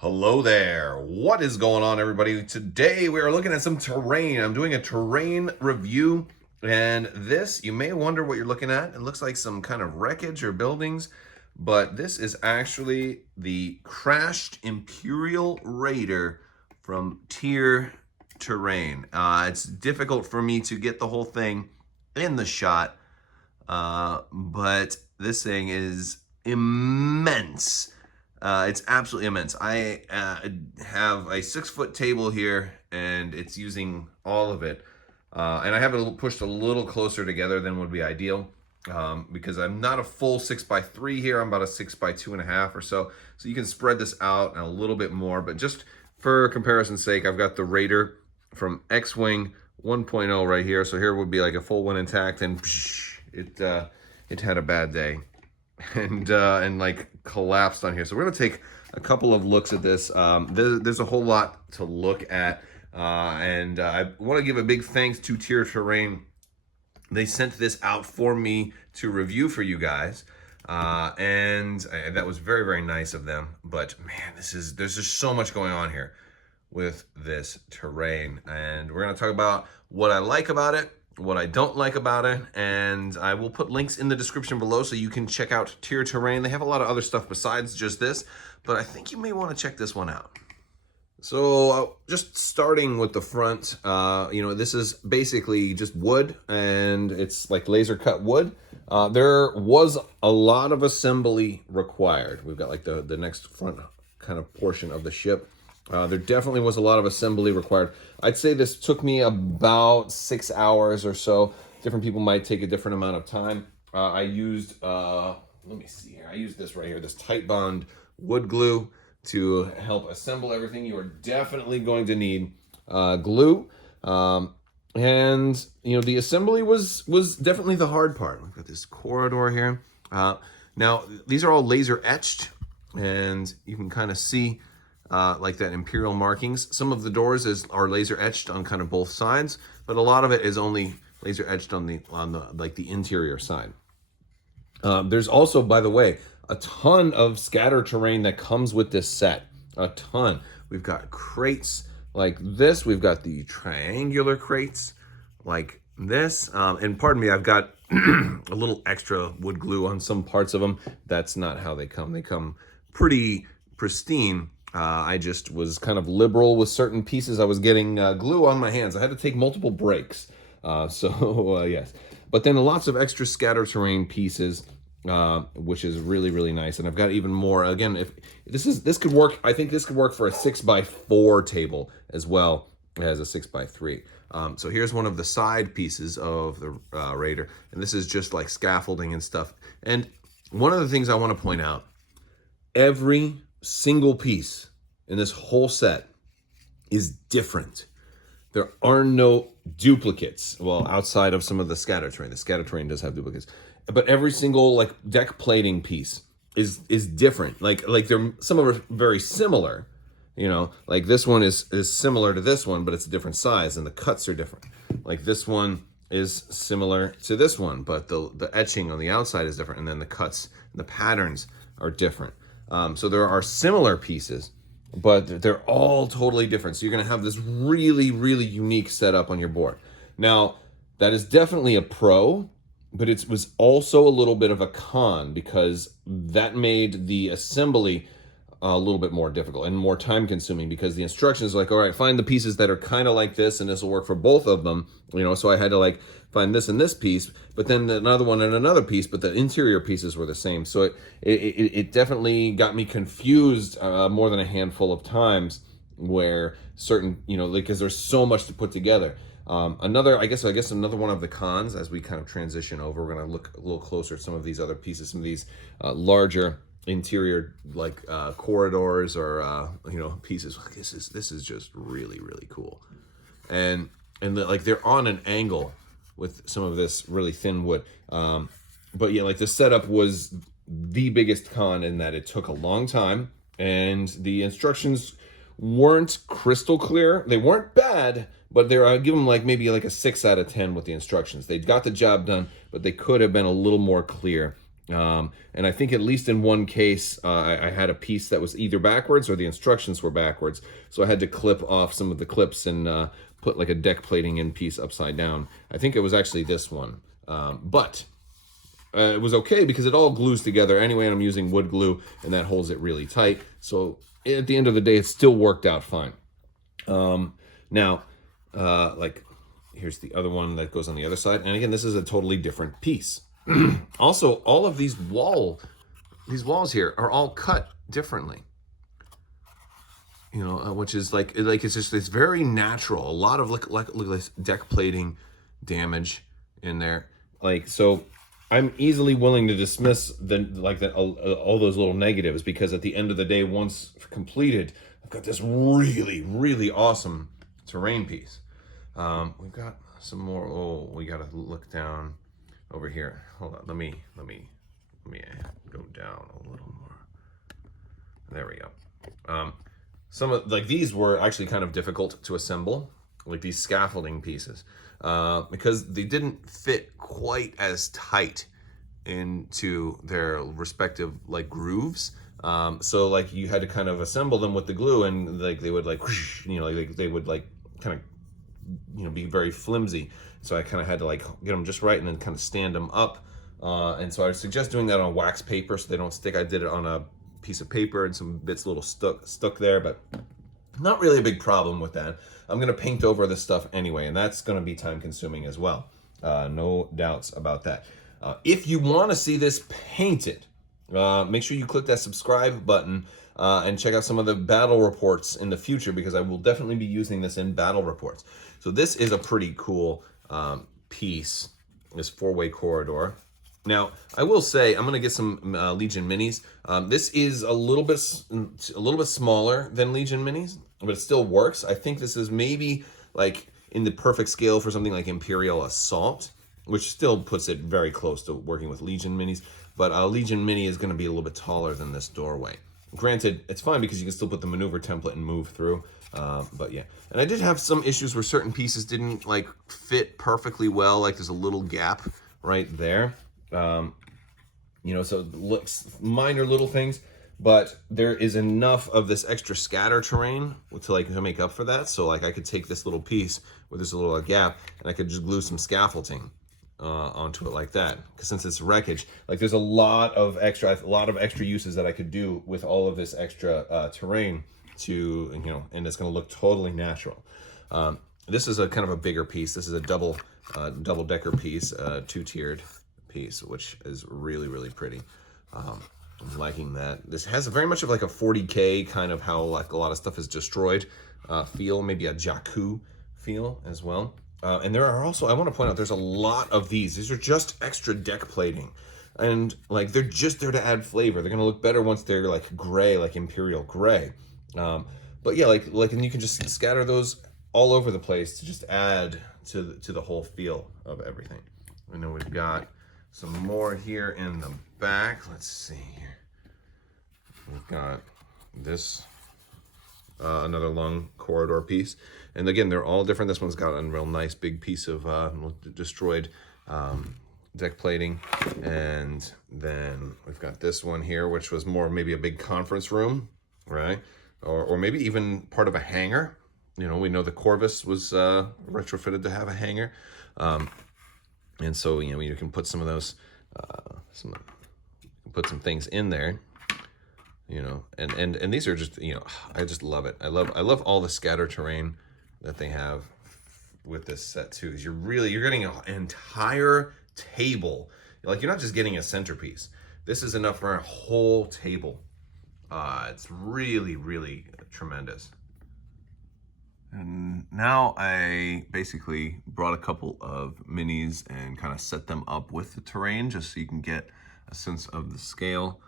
Hello there. What is going on, everybody? Today we are looking at some terrain. I'm doing a terrain review, and this, you may wonder what you're looking at. It looks like some kind of wreckage or buildings, but this is actually the Crashed Imperial Raider from Tyr Terrain. It's difficult for me to get the whole thing in the shot, but this thing is immense. It's absolutely immense. I have a 6-foot table here, and it's using all of it. And I have it pushed a little closer together than would be ideal, because I'm not a full 6x3 here. I'm about a 6x2.5 or so. So you can spread this out a little bit more. But just for comparison's sake, I've got the Raider from X-Wing 1.0 right here. So here would be like a full one intact, and it had a bad day. And like collapsed on here. So we're gonna take a couple of looks at this. There's a whole lot to look at, and I want to give a big thanks to Tyr Terrain. They sent this out for me to review for you guys, and that was very, very nice of them. But man, there's just so much going on here with this terrain, and we're gonna talk about what I like about it, what I don't like about it, and I will put links in the description below so you can check out Tyr Terrain. They have a lot of other stuff besides just this, but I think you may want to check this one out. So just starting with the front, this is basically just wood, and it's like laser cut wood. There was a lot of assembly required. We've got like the next front kind of portion of the ship. There definitely was a lot of assembly required. I'd say this took me about 6 hours or so. Different people might take a different amount of time. I used, let me see here. I used this right here, this tight bond wood glue to help assemble everything. You are definitely going to need glue. And the assembly was definitely the hard part. We've got this corridor here. Now, these are all laser etched, and you can kind of see like that Imperial markings. Some of the doors are laser etched on kind of both sides, but a lot of it is only laser etched on the like the interior side. There's also, by the way, a ton of scatter terrain that comes with this set. A ton. We've got crates like this. We've got the triangular crates like this. And pardon me, I've got a little extra wood glue on some parts of them. That's not how they come. They come pretty pristine. I just was kind of liberal with certain pieces. I was getting glue on my hands. I had to take multiple breaks. Yes. But then lots of extra scatter terrain pieces, which is really, really nice. And I've got even more. Again, if this could work, I think this could work for a 6x4 table as well as a 6x3. So here's one of the side pieces of the Raider. And this is just like scaffolding and stuff. And one of the things I want to point out, every single piece in this whole set is different. There are no duplicates. Well, outside of some of the scatter terrain. The scatter terrain does have duplicates. But every single like deck plating piece is different. Like some of them are very similar. Like this one is similar to this one, but it's a different size, and the cuts are different. Like this one is similar to this one, but the etching on the outside is different, and then the cuts and the patterns are different. So there are similar pieces, but they're all totally different. So you're going to have this really, really unique setup on your board. Now, that is definitely a pro, but it was also a little bit of a con, because that made the assembly a little bit more difficult and more time consuming, because the instructions are like, all right, find the pieces that are kind of like this, and this will work for both of them. So I had to like find this and this piece, but then another one and another piece, but the interior pieces were the same. So it definitely got me confused more than a handful of times, where certain, because there's so much to put together. I guess another one of the cons, as we kind of transition over, we're going to look a little closer at some of these other pieces, some of these larger interior like corridors or pieces. This is just really, really cool, and like they're on an angle with some of this really thin wood. But yeah, like the setup was the biggest con, in that it took a long time, and the instructions weren't crystal clear. They weren't bad, but I give them like maybe like a 6 out of 10 with the instructions. They got the job done, but they could have been a little more clear And I think at least in one case, I had a piece that was either backwards or the instructions were backwards. So I had to clip off some of the clips and put like a deck plating in piece upside down. I think it was actually this one. But it was okay because it all glues together anyway, and I'm using wood glue, and that holds it really tight. So at the end of the day, it still worked out fine. Now, like, here's the other one that goes on the other side. And again, this is a totally different piece. Also, all of these walls here are all cut differently. You know, which is like it's very natural. A lot of look at this deck plating damage in there. Like, so I'm easily willing to dismiss all those little negatives, because at the end of the day, once completed, I've got this really, really awesome terrain piece. We've got some more. Oh, we got to look down over here. Hold on. Let me go down a little more. There we go. Some of these were actually kind of difficult to assemble, like these scaffolding pieces, because they didn't fit quite as tight into their respective like grooves. So like you had to kind of assemble them with the glue, and like they would like whoosh, they would like kind of be very flimsy. So I kind of had to like get them just right and then kind of stand them up. And so I would suggest doing that on wax paper so they don't stick. I did it on a piece of paper and some bits little stuck there, but not really a big problem with that. I'm gonna paint over this stuff anyway, and that's gonna be time consuming as well. No doubts about that. If you want to see this painted, make sure you click that subscribe button and check out some of the battle reports in the future, because I will definitely be using this in battle reports. So this is a pretty cool piece, this four-way corridor. Now, I will say I'm gonna get some Legion minis. This is a little bit smaller than Legion minis, but it still works. I think this is maybe like in the perfect scale for something like Imperial Assault, which still puts it very close to working with Legion minis. But Legion mini is gonna be a little bit taller than this doorway. Granted, it's fine because you can still put the maneuver template and move through. But yeah, and I did have some issues where certain pieces didn't like fit perfectly well. Like there's a little gap right there. So looks minor little things, but there is enough of this extra scatter terrain to make up for that. So like I could take this little piece where there's a little gap, and I could just glue some scaffolding onto it like that. Because since it's wreckage, like there's a lot of extra uses that I could do with all of this extra terrain and it's going to look totally natural. This is a kind of a bigger piece. This is a double decker piece, two-tiered piece, which is really, really pretty. I'm liking that. This has very much of like a 40K kind of how like a lot of stuff is destroyed feel, maybe a Jakku feel as well. And there are also, I want to point out, there's a lot of these. These are just extra deck plating. And like they're just there to add flavor. They're going to look better once they're like gray, like Imperial gray. But yeah, like and you can just scatter those all over the place to just add to the whole feel of everything. And then we've got some more here in the back. Let's see here. We've got this, another long corridor piece. And again, they're all different. This one's got a real nice big piece of destroyed deck plating. And then we've got this one here, which was more maybe a big conference room, right? Or maybe even part of a hangar. We know the Corvus was retrofitted to have a hangar. And so, you can put some of those, put some things in there, and these are just, I just love it. I love all the scatter terrain that they have with this set too, because you're getting an entire table. Like you're not just getting a centerpiece. This is enough for a whole table. It's really, really tremendous. And now I basically brought a couple of minis and kind of set them up with the terrain just so you can get a sense of the scale.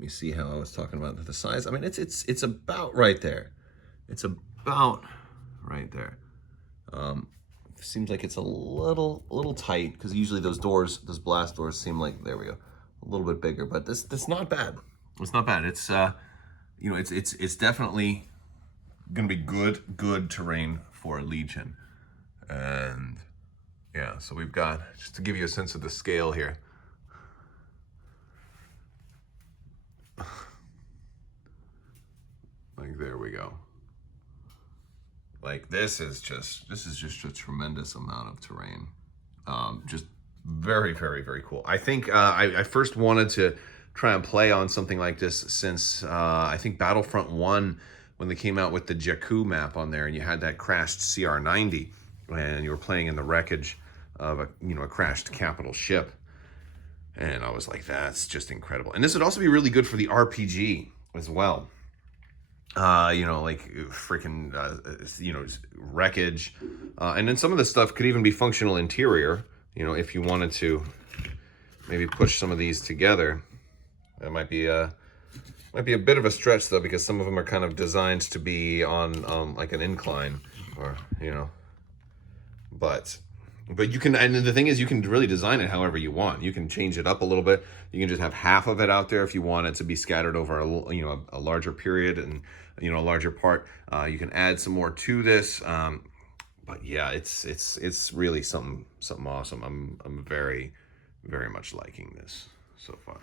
You see how I was talking about the size? I mean, it's about right there. It's about right there. Seems like it's a little tight because usually those blast doors seem like, there we go, a little bit bigger, but this not bad. It's not bad. It's it's definitely gonna be good terrain for a Legion. And yeah, so we've got, just to give you a sense of the scale here, Like, there we go. Like, this is just a tremendous amount of terrain. Just very, very, very cool. I think I first wanted to try and play on something like this since I think Battlefront 1, when they came out with the Jakku map on there, and you had that crashed CR-90, and you were playing in the wreckage of a crashed capital ship. And I was like, that's just incredible. And this would also be really good for the RPG as well. Like freaking, wreckage. And then some of the stuff could even be functional interior, if you wanted to maybe push some of these together. That might be a bit of a stretch, though, because some of them are kind of designed to be on like an incline, or, but you can, and the thing is, you can really design it however you want. You can change it up a little bit. You can just have half of it out there if you want it to be scattered over a larger period and a larger part. You can add some more to this. But yeah, it's really something awesome. I'm very, very much liking this so far.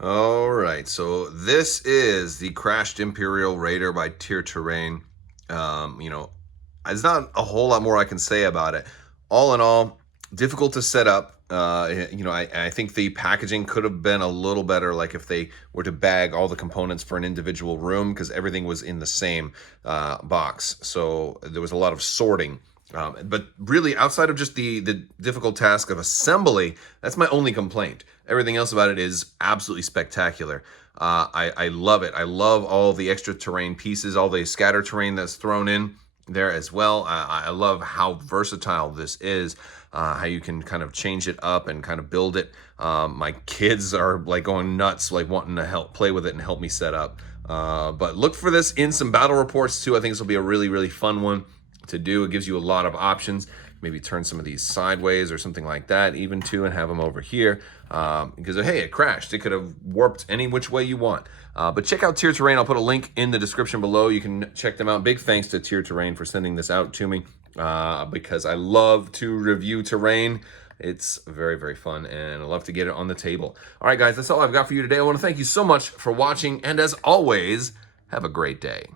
All right, so this is the Crashed Imperial Raider by Tyr Terrain. There's not a whole lot more I can say about it. All in all, difficult to set up. I think the packaging could have been a little better, like if they were to bag all the components for an individual room, because everything was in the same box. So there was a lot of sorting. But really, outside of just the difficult task of assembly, that's my only complaint. Everything else about it is absolutely spectacular. I love it. I love all the extra terrain pieces, all the scatter terrain that's thrown in there as well. I love how versatile this is, how you can kind of change it up and kind of build it. My kids are like going nuts, like wanting to help play with it and help me set up. But look for this in some battle reports too. I think this will be a really, really fun one to do. It gives you a lot of options. Maybe turn some of these sideways or something like that even too, and have them over here, because hey, it crashed. It could have warped any which way you want. But check out Tyr Terrain. I'll put a link in the description below. You can check them out. Big thanks to Tyr Terrain for sending this out to me, because I love to review terrain. It's very, very fun, and I love to get it on the table. All right, guys, that's all I've got for you today. I want to thank you so much for watching, and as always, have a great day.